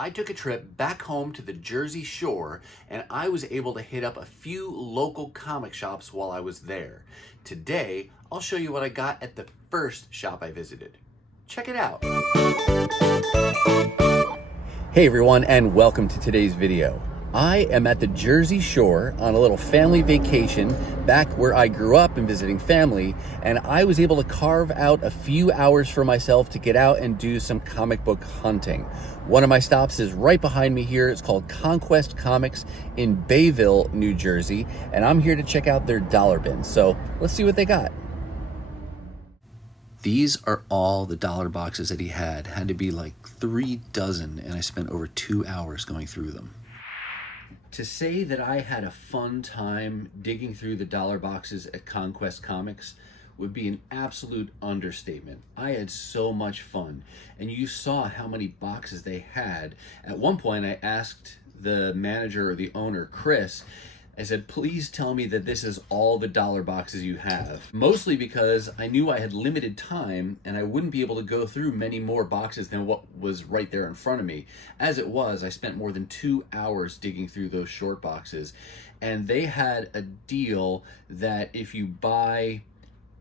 I took a trip back home to the Jersey Shore and I was able to hit up a few local comic shops while I was there. Today, I'll show you what I got at the first shop I visited. Check it out. Hey everyone, and welcome to today's video. I am at the Jersey Shore on a little family vacation back where I grew up and visiting family, and I was able to carve out a few hours for myself to get out and do some comic book hunting. One of my stops is right behind me here. It's called Conquest Comics in Bayville, New Jersey, and I'm here to check out their dollar bins. So let's see what they got. These are all the dollar boxes that he had. Had to be like 3 dozen, and I spent over 2 hours going through them. To say that I had a fun time digging through the dollar boxes at Conquest Comics would be an absolute understatement. I had so much fun, and you saw how many boxes they had. At one point, I asked the manager or the owner, Chris, I said, please tell me that this is all the dollar boxes you have. Mostly because I knew I had limited time and I wouldn't be able to go through many more boxes than what was right there in front of me. As it was, I spent more than 2 hours digging through those short boxes, and they had a deal that if you buy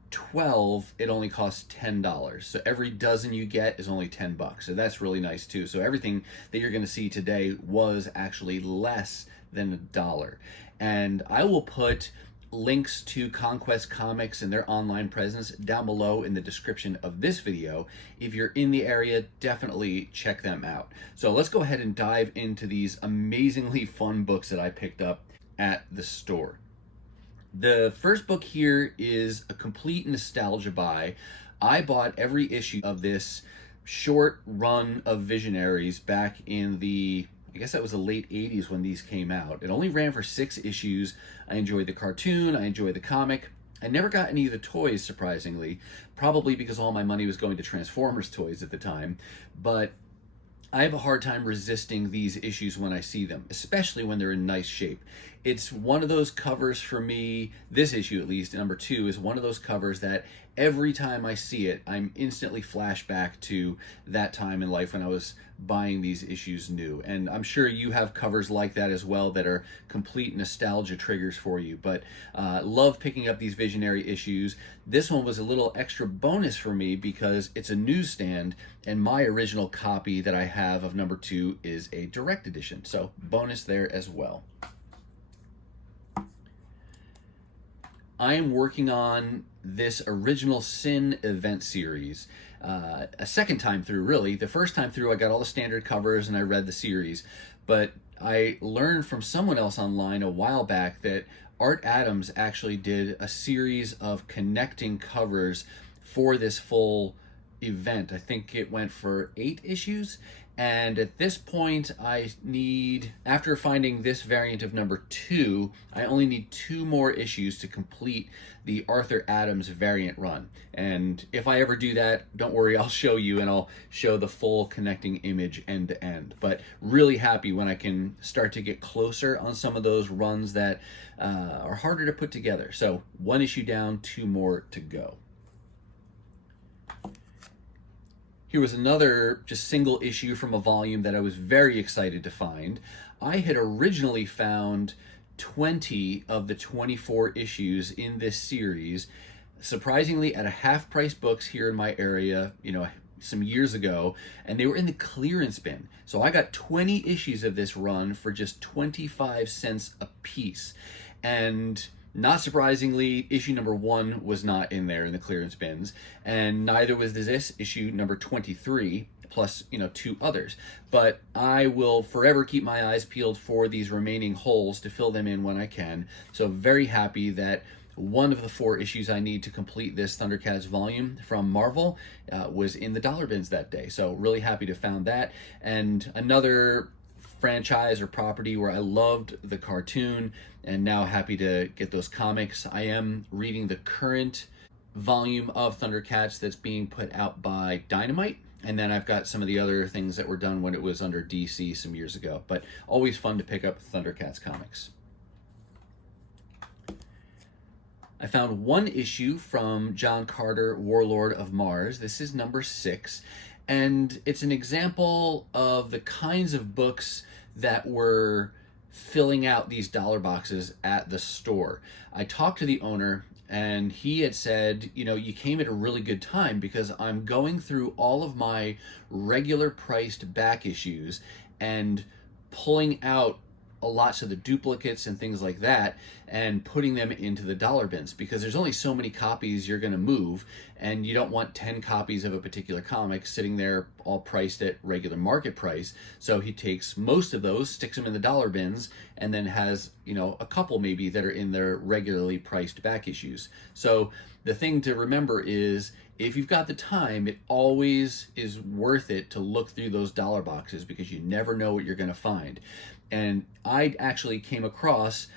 12, it only costs $10. So every dozen you get is only $10. So that's really nice too. So everything that you're gonna see today was actually less than $1. And I will put links to Conquest Comics and their online presence down below in the description of this video. If you're in the area, definitely check them out. So let's go ahead and dive into these amazingly fun books that I picked up at the store. The first book here is a complete nostalgia buy. I bought every issue of this short run of Visionaries back in the, I guess that was the late 80s when these came out. It only ran for 6 issues. I enjoyed the cartoon, I enjoyed the comic. I never got any of the toys, surprisingly, probably because all my money was going to Transformers toys at the time, but I have a hard time resisting these issues when I see them, especially when they're in nice shape. It's one of those covers for me, this issue at least, number 2, is one of those covers that every time I see it, I'm instantly flashed back to that time in life when I was buying these issues new. And I'm sure you have covers like that as well that are complete nostalgia triggers for you. But love picking up these Visionary issues. This one was a little extra bonus for me because it's a newsstand, and my original copy that I have of number 2 is a direct edition. So bonus there as well. I am working on this Original Sin event series a second time through, really. The first time through, I got all the standard covers and I read the series, but I learned from someone else online a while back that Art Adams actually did a series of connecting covers for this full event. I think it went for 8 issues, and at this point I need, after finding this variant of number 2, I only need 2 more issues to complete the Arthur Adams variant run. And if I ever do that, don't worry, I'll show you, and I'll show the full connecting image end to end. But really happy when I can start to get closer on some of those runs that are harder to put together. So 1 issue down, 2 more to go. Here was another just single issue from a volume that I was very excited to find. I had originally found 20 of the 24 issues in this series, surprisingly at a half-price books here in my area, some years ago, and they were in the clearance bin. So I got 20 issues of this run for just 25 cents a piece. And not surprisingly, issue number 1 was not in there in the clearance bins, and neither was this issue number 23, plus 2 others. But I will forever keep my eyes peeled for these remaining holes to fill them in when I can. So very happy that one of the 4 issues I need to complete this Thundercats volume from Marvel was in the dollar bins that day. So really happy to found that. And another franchise or property where I loved the cartoon, and now happy to get those comics. I am reading the current volume of Thundercats that's being put out by Dynamite, and then I've got some of the other things that were done when it was under DC some years ago. But always fun to pick up Thundercats comics. I found 1 issue from John Carter, Warlord of Mars. This is number 6, And it's an example of the kinds of books that were filling out these dollar boxes at the store. I talked to the owner, and he had said, you know, you came at a really good time because I'm going through all of my regular priced back issues and pulling out lots of the duplicates and things like that and putting them into the dollar bins, because there's only so many copies you're going to move, and you don't want 10 copies of a particular comic sitting there all priced at regular market price. So he takes most of those, sticks them in the dollar bins, and then has, you know, a couple maybe that are in their regularly priced back issues. So the thing to remember is, if you've got the time, it always is worth it to look through those dollar boxes, because you never know what you're going to find. And I actually came across,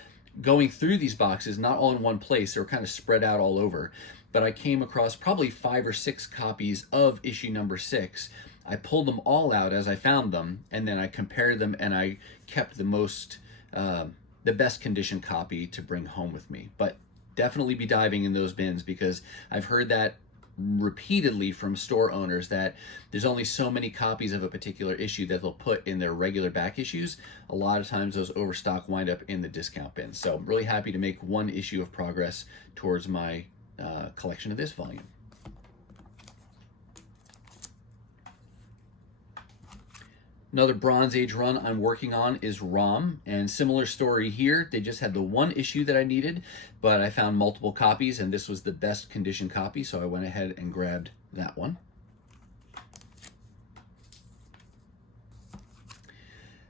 going through these boxes, not all in one place, they were kind of spread out all over, but I came across probably 5 or 6 copies of issue number 6. I pulled them all out as I found them, and then I compared them, and I kept the best condition copy to bring home with me. But definitely be diving in those bins, because I've heard that repeatedly from store owners, that there's only so many copies of a particular issue that they'll put in their regular back issues. A lot of times those overstock wind up in the discount bin. So I'm really happy to make one issue of progress towards my collection of this volume. Another Bronze Age run I'm working on is ROM, and similar story here. They just had the one issue that I needed, but I found multiple copies, and this was the best condition copy, so I went ahead and grabbed that one.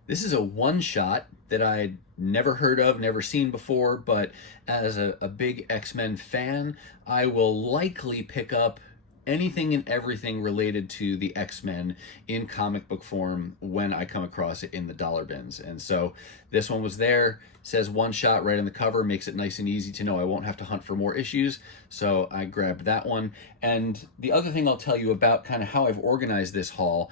This is a one-shot that I'd never heard of, never seen before, but as a big X-Men fan, I will likely pick up anything and everything related to the X-Men in comic book form when I come across it in the dollar bins. And so this one was there, says one shot right on the cover, makes it nice and easy to know I won't have to hunt for more issues. So I grabbed that one. And the other thing I'll tell you about kind of how I've organized this haul,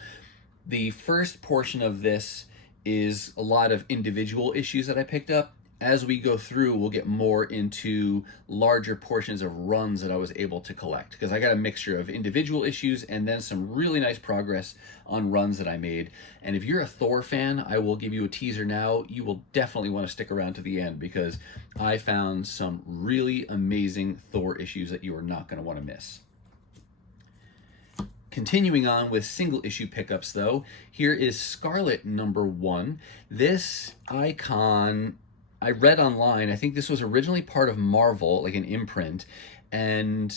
the first portion of this is a lot of individual issues that I picked up. As we go through, we'll get more into larger portions of runs that I was able to collect, because I got a mixture of individual issues and then some really nice progress on runs that I made. And if you're a Thor fan, I will give you a teaser now. You will definitely want to stick around to the end, because I found some really amazing Thor issues that you are not going to want to miss. Continuing on with single issue pickups though, here is Scarlet #1. This icon, I read online, I think this was originally part of Marvel, like an imprint, and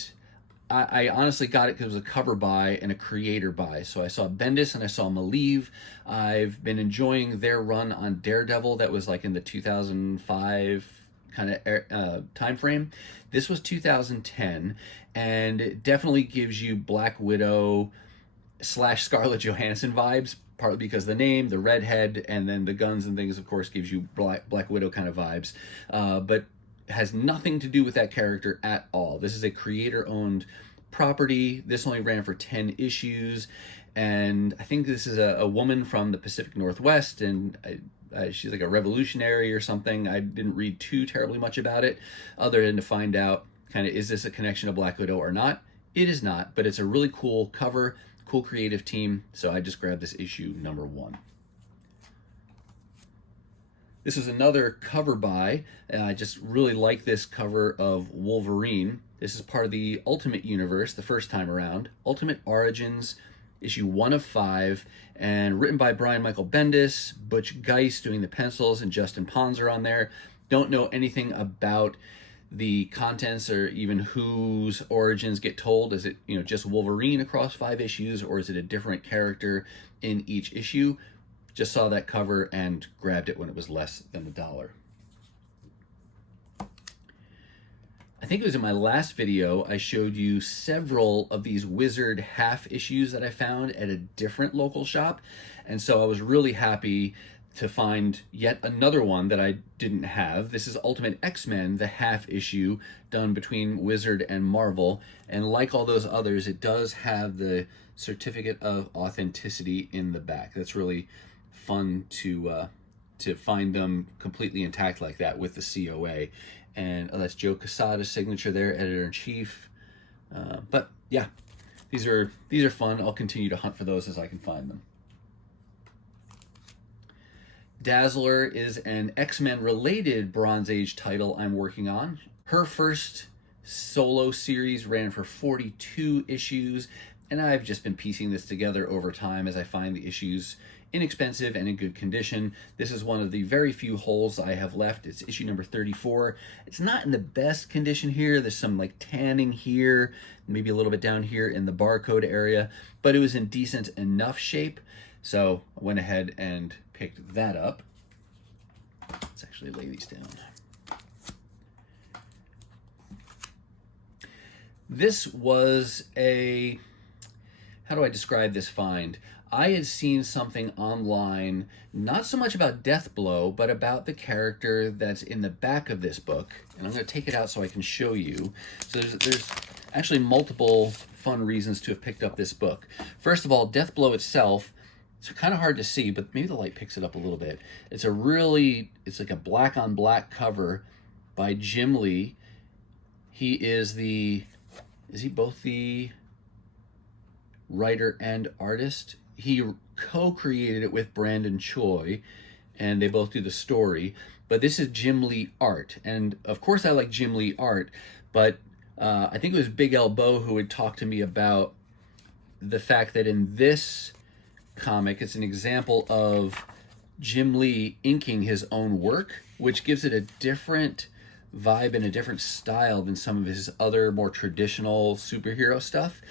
I honestly got it because it was a cover buy and a creator buy. So I saw Bendis and I saw Malieve. I've been enjoying their run on Daredevil that was like in the 2005 kind of time frame. This was 2010, and it definitely gives you Black Widow / Scarlett Johansson vibes, partly because the name, the redhead, and then the guns and things, of course, gives you Black Widow kind of vibes, but has nothing to do with that character at all. This is a creator-owned property. This only ran for 10 issues, and I think this is a woman from the Pacific Northwest, and she's like a revolutionary or something. I didn't read too terribly much about it, other than to find out kind of, is this a connection to Black Widow or not? It is not, but it's a really cool cover, cool creative team, so I just grabbed this issue #1. This is another cover buy. I just really like this cover of Wolverine. This is part of the Ultimate Universe the first time around. Ultimate Origins, issue 1 of 5, and written by Brian Michael Bendis, Butch Geist doing the pencils, and Justin Pons are on there. Don't know anything about the contents or even whose origins get told. Is it, you know, just Wolverine across 5 issues, or is it a different character in each issue? Just saw that cover and grabbed it when it was less than $1. I think it was in my last video, I showed you several of these Wizard half issues that I found at a different local shop. And so I was really happy to find yet another one that I didn't have. This is Ultimate X-Men, the half issue done between Wizard and Marvel. And like all those others, it does have the certificate of authenticity in the back. That's really fun to find them completely intact like that with the COA. And that's Joe Quesada's signature there, editor-in-chief. But yeah, these are fun. I'll continue to hunt for those as I can find them. Dazzler is an X-Men related Bronze Age title I'm working on. Her first solo series ran for 42 issues, and I've just been piecing this together over time as I find the issues inexpensive and in good condition. This is one of the very few holes I have left. It's issue number 34. It's not in the best condition here. There's some like tanning here, maybe a little bit down here in the barcode area, but it was in decent enough shape. So I went ahead and picked that up. Let's actually lay these down. This was a, how do I describe this find? I had seen something online, not so much about Deathblow, but about the character that's in the back of this book. And I'm going to take it out so I can show you. So there's actually multiple fun reasons to have picked up this book. First of all, Deathblow itself, it's kind of hard to see, but maybe the light picks it up a little bit. It's like a black on black cover by Jim Lee. He is he both the writer and artist? He co-created it with Brandon Choi, and they both do the story. But this is Jim Lee art, and of course I like Jim Lee art, but I think it was Big Elbow who had talked to me about the fact that in this comic, it's an example of Jim Lee inking his own work, which gives it a different vibe and a different style than some of his other more traditional superhero stuff.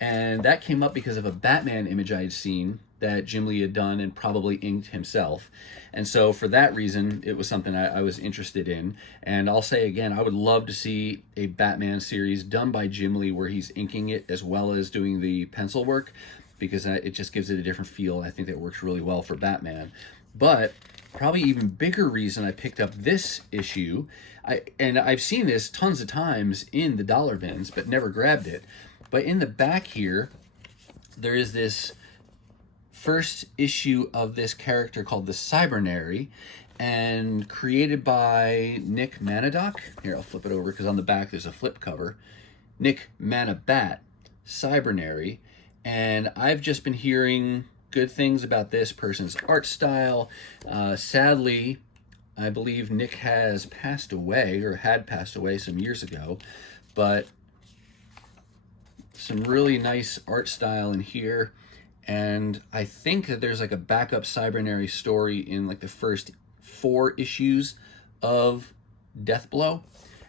And that came up because of a Batman image I had seen that Jim Lee had done and probably inked himself. And so for that reason, it was something I was interested in. And I'll say again, I would love to see a Batman series done by Jim Lee where he's inking it as well as doing the pencil work, because it just gives it a different feel. I think that works really well for Batman. But probably even bigger reason I picked up this issue, and I've seen this tons of times in the dollar bins, but never grabbed it. But in the back here, there is this first issue of this character called the Cybernary, and created by Nick Manadoc. Here, I'll flip it over because on the back there's a flip cover. Nick Manabat, Cybernary. And I've just been hearing good things about this person's art style. Sadly, I believe Nick has passed away, or had passed away some years ago, but some really nice art style in here. And I think that there's like a backup Cybernary story in like the first 4 issues of Deathblow.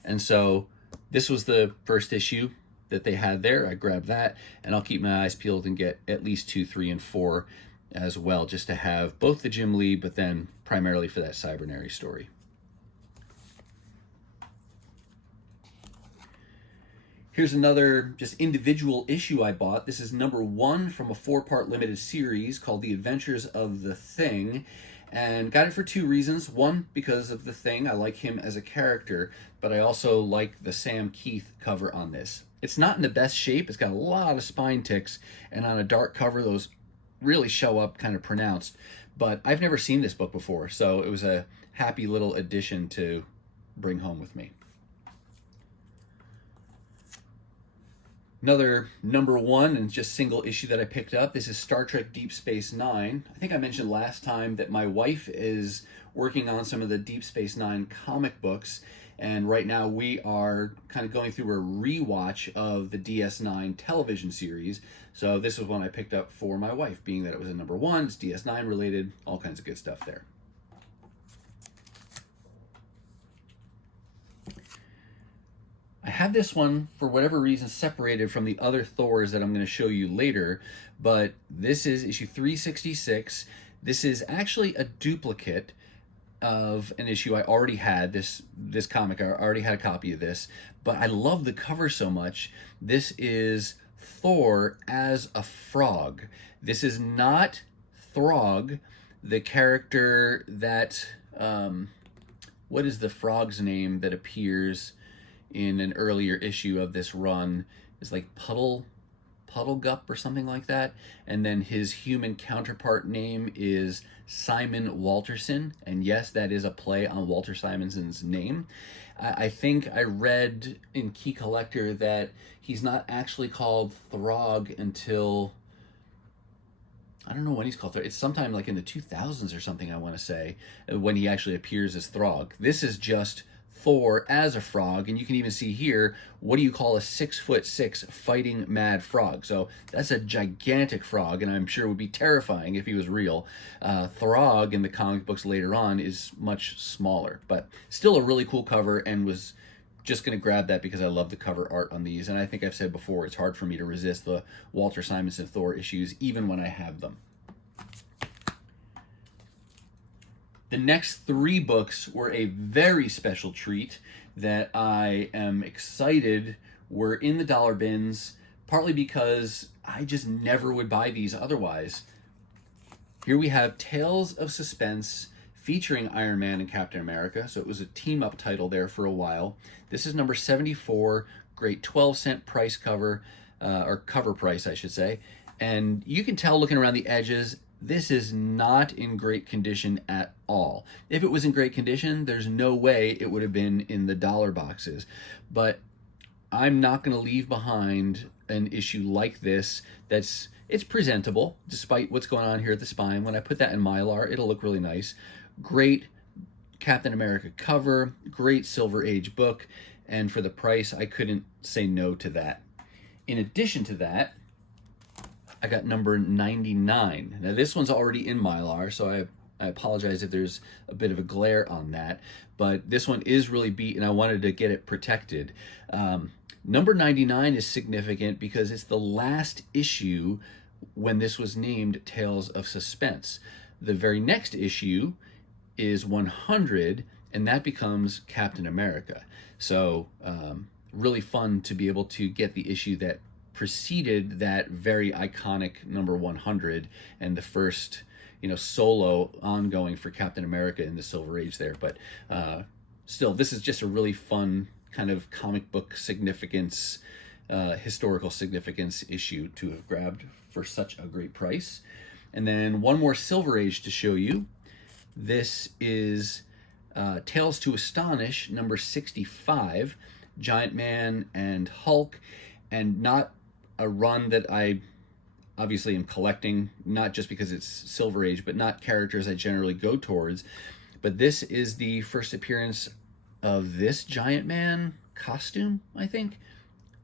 And so this was the first issue that they had there. I grabbed that, and I'll keep my eyes peeled and get at least 2, 3, and 4 as well, just to have both the Jim Lee, but then primarily for that Cybernary story. Here's another just individual issue I bought. This is number 1 from a 4-part limited series called The Adventures of the Thing, and got it for 2 reasons. One, because of the Thing. I like him as a character, but I also like the Sam Keith cover on this. It's not in the best shape. It's got a lot of spine ticks, and on a dark cover, those really show up kind of pronounced. But I've never seen this book before, so it was a happy little addition to bring home with me. Another number 1 and just single issue that I picked up. This is Star Trek Deep Space Nine. I think I mentioned last time that my wife is working on some of the Deep Space Nine comic books, and right now we are kind of going through a rewatch of the DS9 television series. So this was one I picked up for my wife, being that it was a number 1, it's DS9 related, all kinds of good stuff there. I have this one, for whatever reason, separated from the other Thors that I'm going to show you later, but this is issue 366. This is actually a duplicate of an issue I already had, this comic. I already had a copy of this, but I love the cover so much. This is Thor as a frog. This is not Throg, the character that, what is the frog's name that appears in an earlier issue of this run? Is like Puddle Puddlegup or something like that. And then his human counterpart name is Simon Walterson. And yes, that is a play on Walter Simonson's name. I think I read in Key Collector that he's not actually called Throg until, I don't know when he's called Throg. It's sometime like in the 2000s or something, I want to say, when he actually appears as Throg. This is just Thor as a frog, and you can even see here, what do you call a 6'6" fighting mad frog? So that's a gigantic frog, and I'm sure would be terrifying if he was real. Throg in the comic books later on is much smaller, but still a really cool cover, and was just going to grab that because I love the cover art on these. And I think I've said before, it's hard for me to resist the Walter Simonson Thor issues, even when I have them. The next 3 books were a very special treat that I am excited were in the dollar bins, partly because I just never would buy these otherwise. Here we have Tales of Suspense featuring Iron Man and Captain America, so it was a team-up title there for a while. This is number 74, great 12-cent price cover, or cover price, I should say. And you can tell looking around the edges, this is not in great condition at all. If it was in great condition, there's no way it would have been in the dollar boxes. But I'm not going to leave behind an issue like this it's presentable, despite what's going on here at the spine. When I put that in Mylar, it'll look really nice. Great Captain America cover, great Silver Age book, and for the price, I couldn't say no to that. In addition to that, I got number 99. Now this one's already in Mylar, so I apologize if there's a bit of a glare on that, but this one is really beat and I wanted to get it protected. Number 99 is significant because it's the last issue when this was named Tales of Suspense. The very next issue is 100, and that becomes Captain America. So really fun to be able to get the issue that preceded that very iconic number 100 and the first, solo ongoing for Captain America in the Silver Age there. But still, this is just a really fun kind of comic book significance, historical significance issue to have grabbed for such a great price. And then one more Silver Age to show you. This is Tales to Astonish, number 65, Giant Man and Hulk, and not a run that I obviously am collecting, not just because it's Silver Age, but not characters I generally go towards. But this is the first appearance of this Giant Man costume, I think.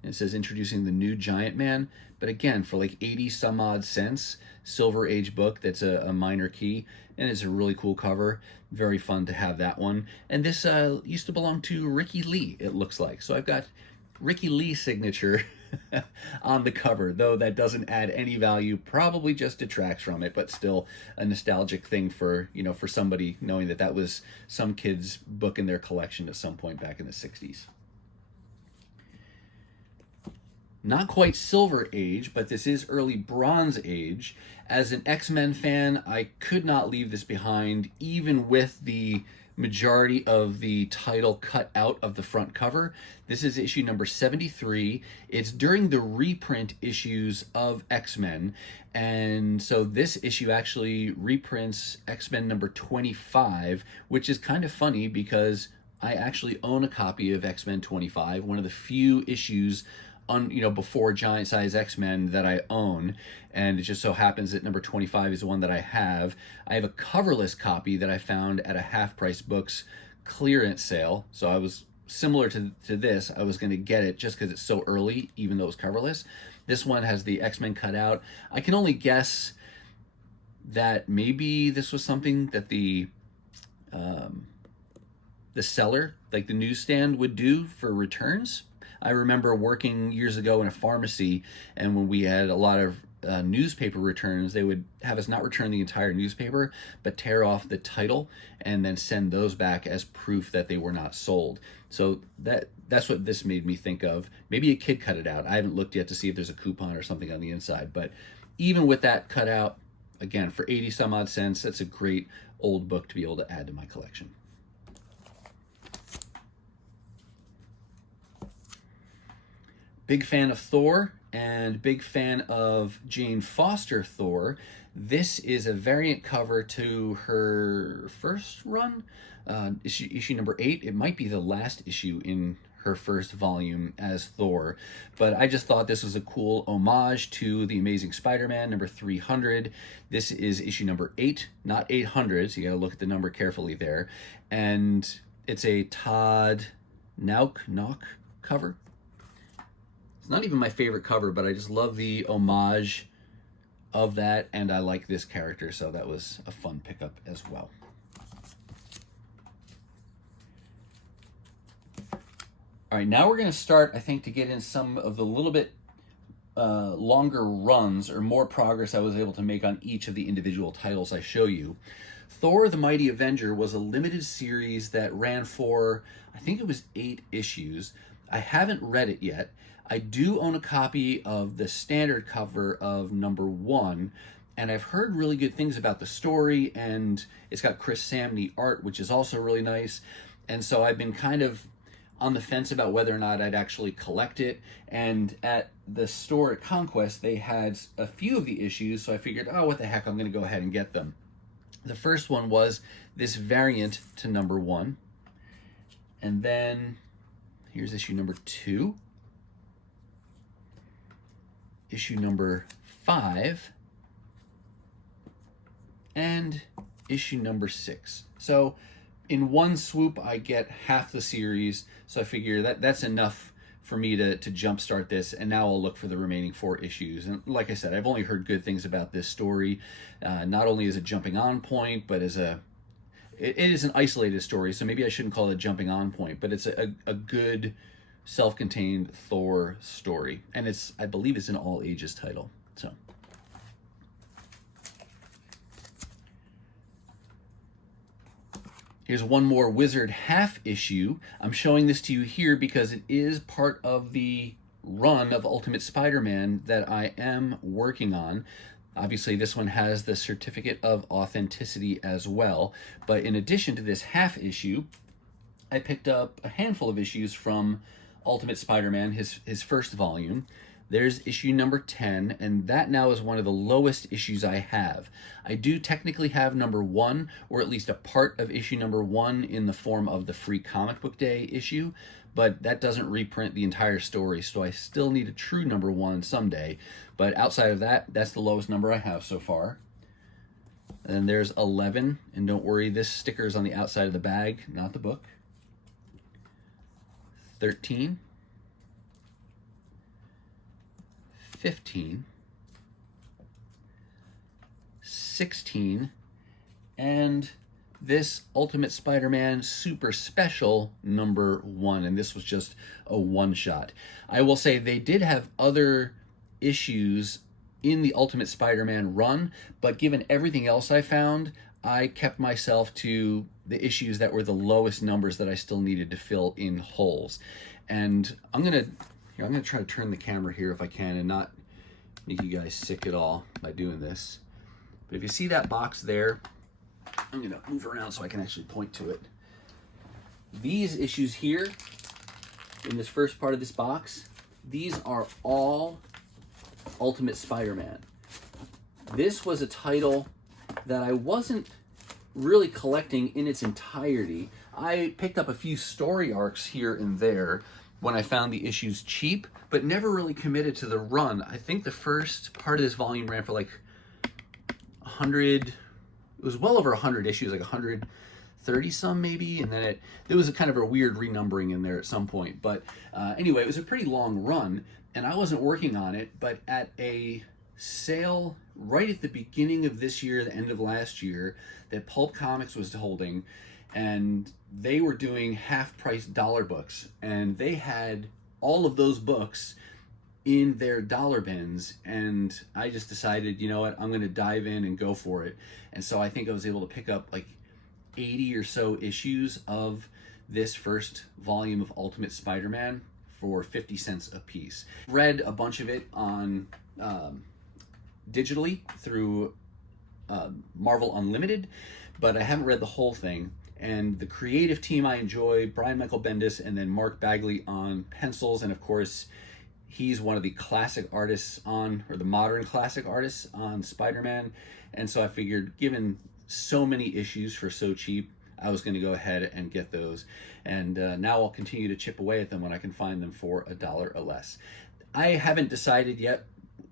It says introducing the new Giant Man, but again, for like 80 some odd cents, Silver Age book that's a minor key, and it's a really cool cover. Very fun to have that one. And this used to belong to Ricky Lee, it looks like. So I've got Ricky Lee's signature on the cover, though that doesn't add any value, probably just detracts from it, but still a nostalgic thing for, for somebody knowing that that was some kid's book in their collection at some point back in the 60s. Not quite Silver Age, but this is early Bronze Age. As an X-Men fan, I could not leave this behind, even with the majority of the title cut out of the front cover. This is issue number 73. It's during the reprint issues of X-Men, and so this issue actually reprints X-Men number 25, which is kind of funny because I actually own a copy of X-Men 25, one of the few issues before Giant Size X-Men that I own, and it just so happens that number 25 is the one that I have. I have a coverless copy that I found at a Half Price Books clearance sale, so I was similar to this. I was going to get it just because it's so early, even though it's coverless. This one has the X-Men cut out. I can only guess that maybe this was something that the seller, like the newsstand, would do for returns. I remember working years ago in a pharmacy, and when we had a lot of newspaper returns, they would have us not return the entire newspaper, but tear off the title and then send those back as proof that they were not sold. So that's what this made me think of. Maybe a kid cut it out. I haven't looked yet to see if there's a coupon or something on the inside, but even with that cut out, again, for 80 some odd cents, that's a great old book to be able to add to my collection. Big fan of Thor, and big fan of Jane Foster Thor. This is a variant cover to her first run, issue number 8. It might be the last issue in her first volume as Thor, but I just thought this was a cool homage to The Amazing Spider-Man number 300. This is issue number 8, not 800, so you gotta look at the number carefully there. And it's a Todd Nauck cover. It's not even my favorite cover, but I just love the homage of that, and I like this character, so that was a fun pickup as well. All right, now we're going to start, I think, to get in some of the little bit longer runs or more progress I was able to make on each of the individual titles I show you. Thor the Mighty Avenger was a limited series that ran for, I think it was 8 issues. I haven't read it yet. I do own a copy of the standard cover of number 1, and I've heard really good things about the story, and it's got Chris Samnee art, which is also really nice. And so I've been kind of on the fence about whether or not I'd actually collect it. And at the store at Conquest, they had a few of the issues, so I figured, oh, what the heck, I'm going to go ahead and get them. The first one was this variant to number 1. And then here's issue number 2. Issue number 5. And issue number 6. So in one swoop, I get half the series, so I figure that's enough for me to jumpstart this, and now I'll look for the remaining 4 issues. And like I said, I've only heard good things about this story, not only as a jumping on point, but as it is an isolated story, so maybe I shouldn't call it a jumping on point, but it's a good self-contained Thor story, and I believe it's an all ages title. So here's one more Wizard half issue. I'm showing this to you here because it is part of the run of Ultimate Spider-Man that I am working on. Obviously, this one has the certificate of authenticity as well. But in addition to this half issue, I picked up a handful of issues from Ultimate Spider-Man, his first volume. There's issue number 10, and that now is one of the lowest issues I have. I do technically have number 1, or at least a part of issue number 1 in the form of the free comic book day issue, but that doesn't reprint the entire story, so I still need a true number 1 someday. But outside of that, that's the lowest number I have so far. And then there's 11, and don't worry, this sticker is on the outside of the bag, not the book. 13. 15, 16, and this Ultimate Spider-Man Super Special number 1, and this was just a one-shot. I will say they did have other issues in the Ultimate Spider-Man run, but given everything else I found, I kept myself to the issues that were the lowest numbers that I still needed to fill in holes. And I'm gonna try to turn the camera here if I can and not make you guys sick at all by doing this. But if you see that box there, I'm gonna move around so I can actually point to it. These issues here, in this first part of this box, these are all Ultimate Spider-Man. This was a title that I wasn't really collecting in its entirety. I picked up a few story arcs here and there when I found the issues cheap, but never really committed to the run. I think the first part of this volume ran for like 100, it was well over 100 issues, like 130 some maybe, and then there was a kind of a weird renumbering in there at some point. But anyway, it was a pretty long run, and I wasn't working on it, but at a sale right at the beginning of this year, the end of last year, that Pulp Comics was holding, and they were doing half-price dollar books, and they had all of those books in their dollar bins, and I just decided, you know what, I'm going to dive in and go for it. And so I think I was able to pick up like 80 or so issues of this first volume of Ultimate Spider-Man for 50 cents a piece. Read a bunch of it on digitally through Marvel Unlimited, but I haven't read the whole thing. And the creative team I enjoy, Brian Michael Bendis and then Mark Bagley on pencils, and of course He's one of the classic artists on, or the modern classic artists on Spider-Man. And so I figured, given so many issues for so cheap, I was going to go ahead and get those. And now I'll continue to chip away at them when I can find them for $1 or less. I haven't decided yet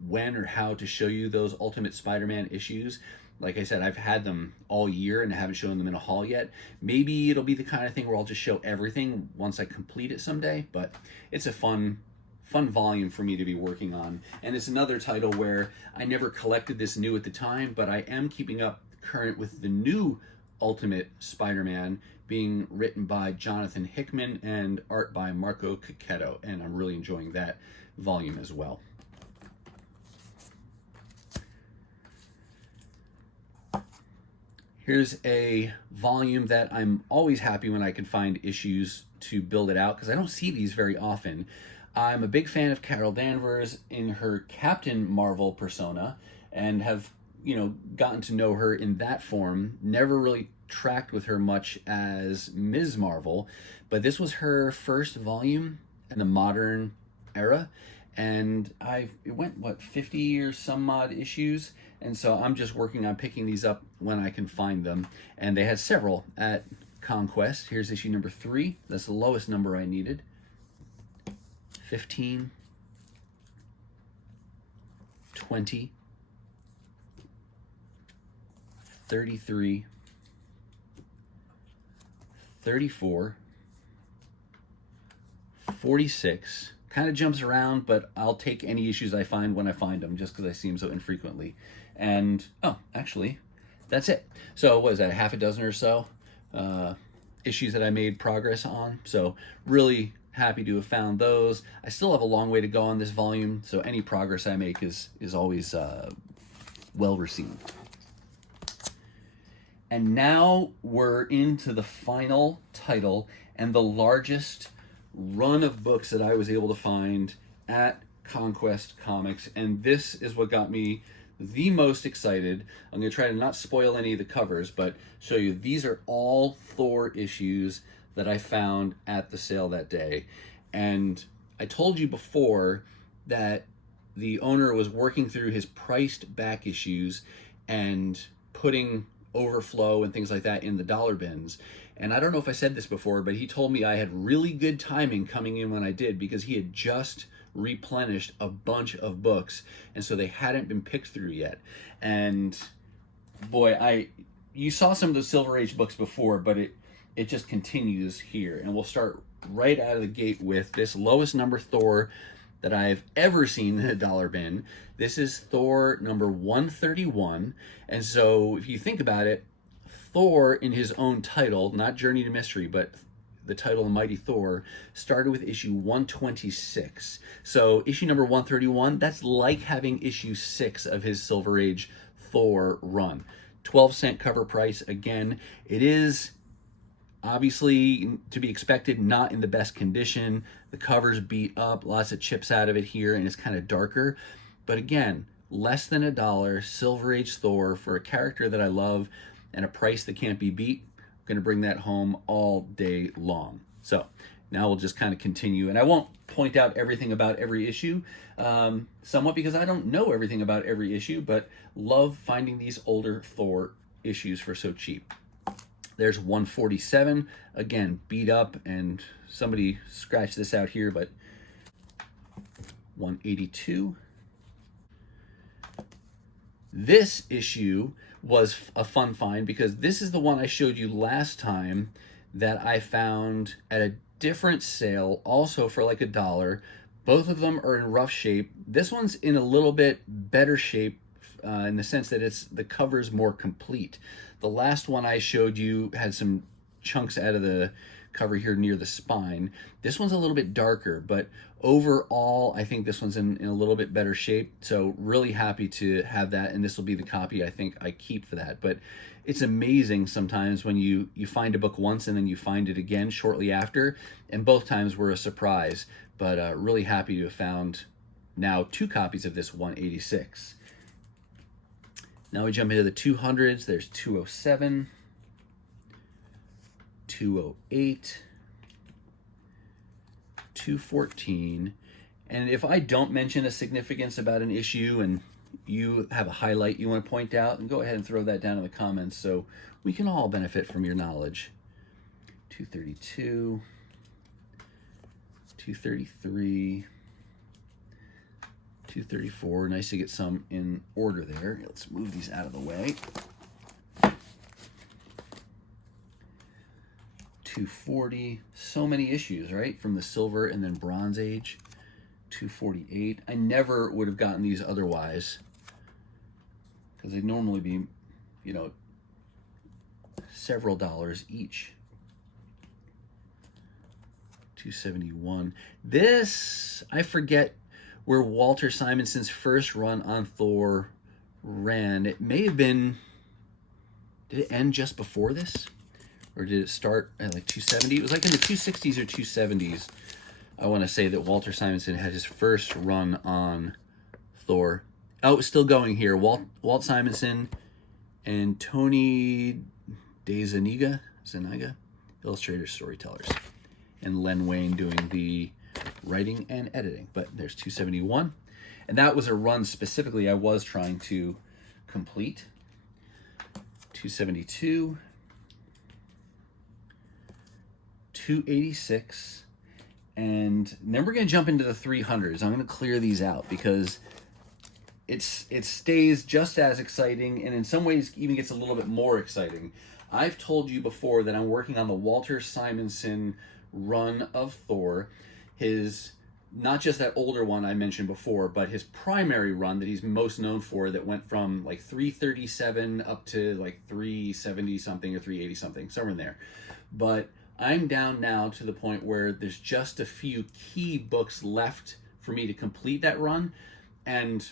when or how to show you those Ultimate Spider-Man issues. Like I said, I've had them all year and I haven't shown them in a haul yet. Maybe it'll be the kind of thing where I'll just show everything once I complete it someday, but it's a fun volume for me to be working on. And it's another title where I never collected this new at the time, but I am keeping up current with the new Ultimate Spider-Man being written by Jonathan Hickman and art by Marco Cacchetto, and I'm really enjoying that volume as well. Here's a volume that I'm always happy when I can find issues to build it out, because I don't see these very often. I'm a big fan of Carol Danvers in her Captain Marvel persona, and have, gotten to know her in that form. Never really tracked with her much as Ms. Marvel, but this was her first volume in the modern era, and it went 50 or some odd issues, and so I'm just working on picking these up when I can find them. And they had several at Conquest. Here's issue number 3. That's the lowest number I needed. 15, 20, 33, 34, 46. Kind of jumps around, but I'll take any issues I find when I find them, just because I see them so infrequently. And, oh, actually, that's it. So what is that, half a dozen or so issues that I made progress on. So really happy to have found those. I still have a long way to go on this volume, so any progress I make is always well received. And now we're into the final title and the largest run of books that I was able to find at Conquest Comics, and this is what got me the most excited. I'm going to try to not spoil any of the covers, but show you these are all Thor issues that I found at the sale that day. And I told you before that the owner was working through his priced back issues and putting overflow and things like that in the dollar bins. And I don't know if I said this before, but he told me I had really good timing coming in when I did, because he had just replenished a bunch of books, and so they hadn't been picked through yet. And boy, you saw some of the Silver Age books before, but it just continues here. And we'll start right out of the gate with this lowest number Thor that I've ever seen in a dollar bin. This is Thor number 131. And so if you think about it, Thor in his own title, not Journey to Mystery, but the title The Mighty Thor, started with issue 126. So issue number 131, that's like having issue 6 of his Silver Age Thor run. 12-cent cover price. Again, it is obviously to be expected, not in the best condition. The cover's beat up, lots of chips out of it here, and it's kind of darker. But again, less than $1, Silver Age Thor for a character that I love and a price that can't be beat. I'm going to bring that home all day long. So now we'll just kind of continue, and I won't point out everything about every issue, somewhat because I don't know everything about every issue, but love finding these older Thor issues for so cheap. There's 147, again, beat up, and somebody scratched this out here, but 182. This issue was a fun find because this is the one I showed you last time that I found at a different sale, also for like $1. Both of them are in rough shape. This one's in a little bit better shape in the sense that the cover's more complete. The last one I showed you had some chunks out of the cover here near the spine. This one's a little bit darker, but overall, I think this one's in a little bit better shape. So really happy to have that, and this will be the copy I think I keep for that. But it's amazing sometimes when you find a book once and then you find it again shortly after, and both times were a surprise. But really happy to have found now 2 copies of this 186. Now we jump into the 200s. There's 207, 208, 214, And if I don't mention a significance about an issue and you have a highlight you want to point out, and go ahead and throw that down in the comments so we can all benefit from your knowledge. 232, 233, 234. Nice to get some in order there. Let's move these out of the way. 240. So many issues, right? From the Silver and then Bronze Age. 248. I never would have gotten these otherwise, because they'd normally be, you know, several dollars each. 271. This, I forget where Walter Simonson's first run on Thor ran. It may have been, did it end just before this? Or did it start at like 270? It was like in the 260s or 270s. I want to say that Walter Simonson had his first run on Thor. Oh, it's still going here. Walt Simonson and Tony DeZuniga, illustrators, storytellers, and Len Wein doing the writing and editing. But there's 271, and that was a run specifically I was trying to complete. 272, 286. And then we're going to jump into the 300s. I'm going to clear these out because it stays just as exciting, and in some ways even gets a little bit more exciting. I've told you before that I'm working on the Walter Simonson run of Thor. His, not just that older one I mentioned before, but his primary run that he's most known for, that went from like 337 up to like 370 something or 380 something, somewhere in there. But I'm down now to the point where there's just a few key books left for me to complete that run. And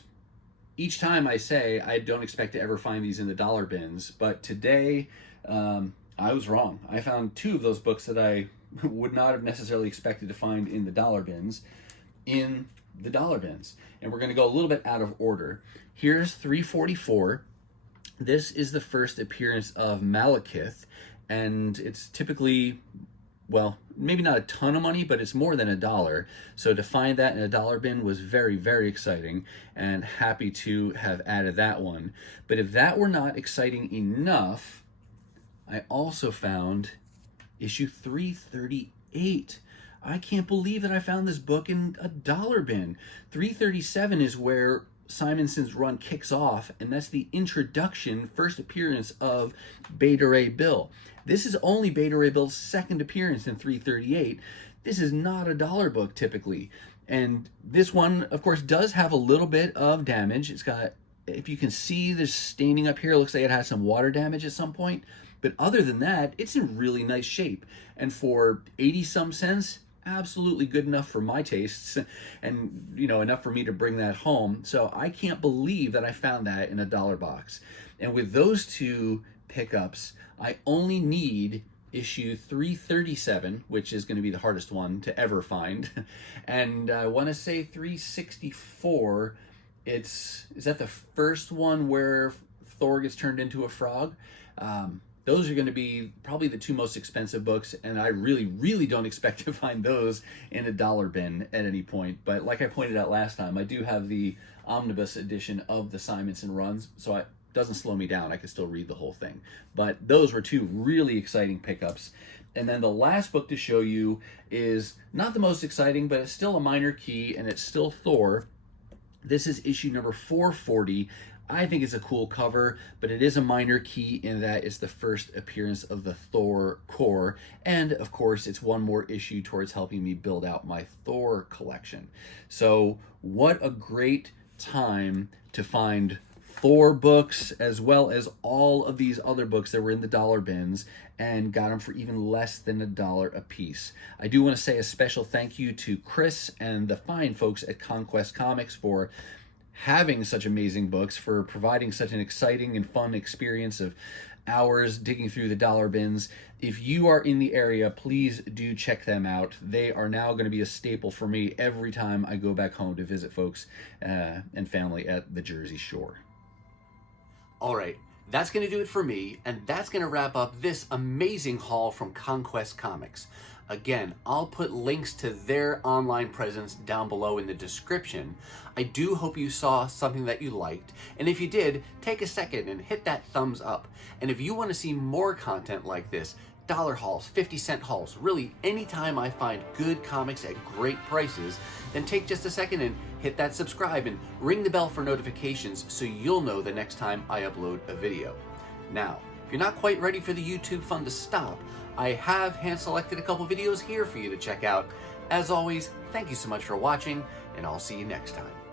each time I say I don't expect to ever find these in the dollar bins, but today I was wrong. I found two of those books that I would not have necessarily expected to find in the dollar bins in the dollar bins. And we're going to go a little bit out of order. Here's 344. This is the first appearance of Malekith. And it's typically, well, maybe not a ton of money, but it's more than $1. So to find that in a dollar bin was very, very exciting, and happy to have added that one. But if that were not exciting enough, I also found issue 338. I can't believe that I found this book in a dollar bin. 337 is where Simonson's run kicks off, and that's the introduction, first appearance of Beta Ray Bill. This is only Beta Ray Bill's second appearance in 338. This is not a dollar book typically. And this one, of course, does have a little bit of damage. It's got, if you can see the staining up here, it looks like it has some water damage at some point. But other than that, it's in really nice shape. And for 80-some cents, absolutely good enough for my tastes, and you know, enough for me to bring that home. So I can't believe that I found that in a dollar box. And with those two pickups, I only need issue 337, which is going to be the hardest one to ever find. And I want to say 364. Is that the first one where Thor gets turned into a frog? Those are going to be probably the two most expensive books, and I really, really don't expect to find those in a dollar bin at any point. But like I pointed out last time, I do have the omnibus edition of the Simonson runs, so it doesn't slow me down. I can still read the whole thing. But those were two really exciting pickups. And then the last book to show you is not the most exciting, but it's still a minor key, and it's still Thor. This is issue number 440. I think it's a cool cover, but it is a minor key in that it's the first appearance of the Thor core. And of course, it's one more issue towards helping me build out my Thor collection. So what a great time to find Thor books, as well as all of these other books that were in the dollar bins, and got them for even less than $1 a piece. I do want to say a special thank you to Chris and the fine folks at Conquest Comics for having such amazing books, for providing such an exciting and fun experience of hours digging through the dollar bins. If you are in the area, please do check them out. They are now going to be a staple for me every time I go back home to visit folks and family at the Jersey Shore. All right, that's going to do it for me, and that's going to wrap up this amazing haul from Conquest Comics. Again, I'll put links to their online presence down below in the description. I do hope you saw something that you liked, and if you did, take a second and hit that thumbs up. And if you want to see more content like this, dollar hauls, 50-cent hauls, really anytime I find good comics at great prices, then take just a second and hit that subscribe and ring the bell for notifications so you'll know the next time I upload a video. Now, if you're not quite ready for the YouTube fun to stop, I have hand-selected a couple videos here for you to check out. As always, thank you so much for watching, and I'll see you next time.